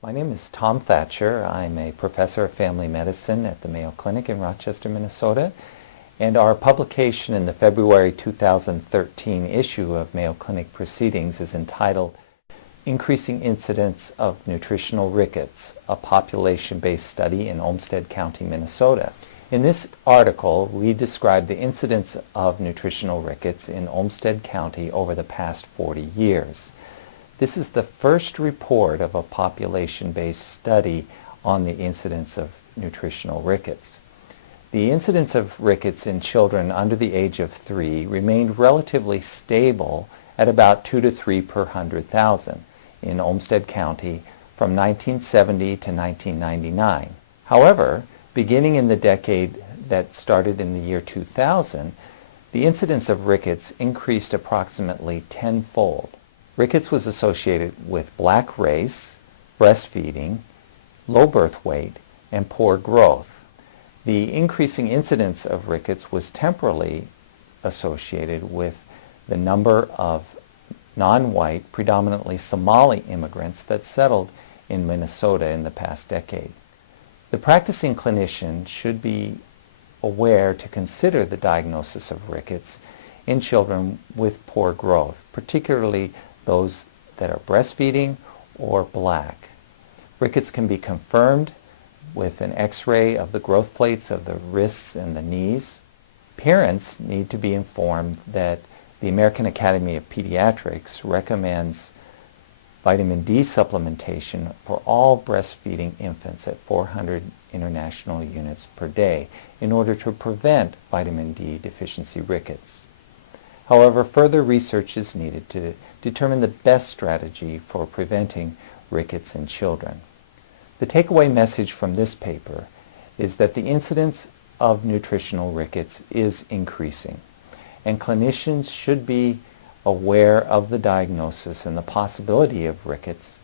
My name is Tom Thacher. I'm a professor of family medicine at the Mayo Clinic in Rochester, Minnesota, and our publication in the February 2013 issue of Mayo Clinic Proceedings is entitled Increasing Incidence of Nutritional Rickets, a population-based study in Olmsted County, Minnesota. In this article, we describe the incidence of nutritional rickets in Olmsted County over the past 40 years. This is the first report of a population-based study on the incidence of nutritional rickets. The incidence of rickets in children under the age of 3 remained relatively stable at about 2 to 3 per 100,000 in Olmsted County from 1970 to 1999. However, beginning in the decade that started in the year 2000, the incidence of rickets increased approximately tenfold. Rickets was associated with black race, breastfeeding, low birth weight, and poor growth. The increasing incidence of rickets was temporally associated with the number of non-white, predominantly Somali immigrants that settled in Minnesota in the past decade. The practicing clinician should be aware to consider the diagnosis of rickets in children with poor growth, particularly those that are breastfeeding or black. Rickets can be confirmed with an X-ray of the growth plates of the wrists and the knees. Parents need to be informed that the American Academy of Pediatrics recommends vitamin D supplementation for all breastfeeding infants at 400 international units per day in order to prevent vitamin D deficiency rickets. However, further research is needed to determine the best strategy for preventing rickets in children. The takeaway message from this paper is that the incidence of nutritional rickets is increasing, and clinicians should be aware of the diagnosis and the possibility of rickets,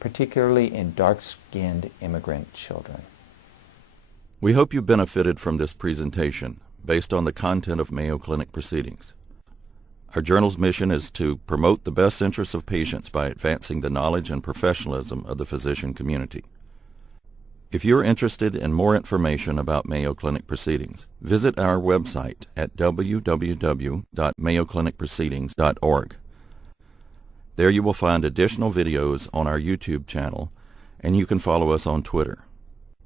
particularly in dark-skinned immigrant children. We hope you benefited from this presentation based on the content of Mayo Clinic Proceedings. Our journal's mission is to promote the best interests of patients by advancing the knowledge and professionalism of the physician community. If you're interested in more information about Mayo Clinic Proceedings, visit our website at www.mayoclinicproceedings.org. There you will find additional videos on our YouTube channel, and you can follow us on Twitter.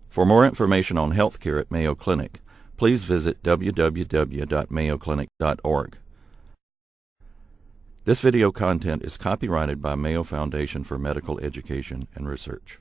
For more information on healthcare at Mayo Clinic, please visit www.mayoclinic.org. This video content is copyrighted by Mayo Foundation for Medical Education and Research.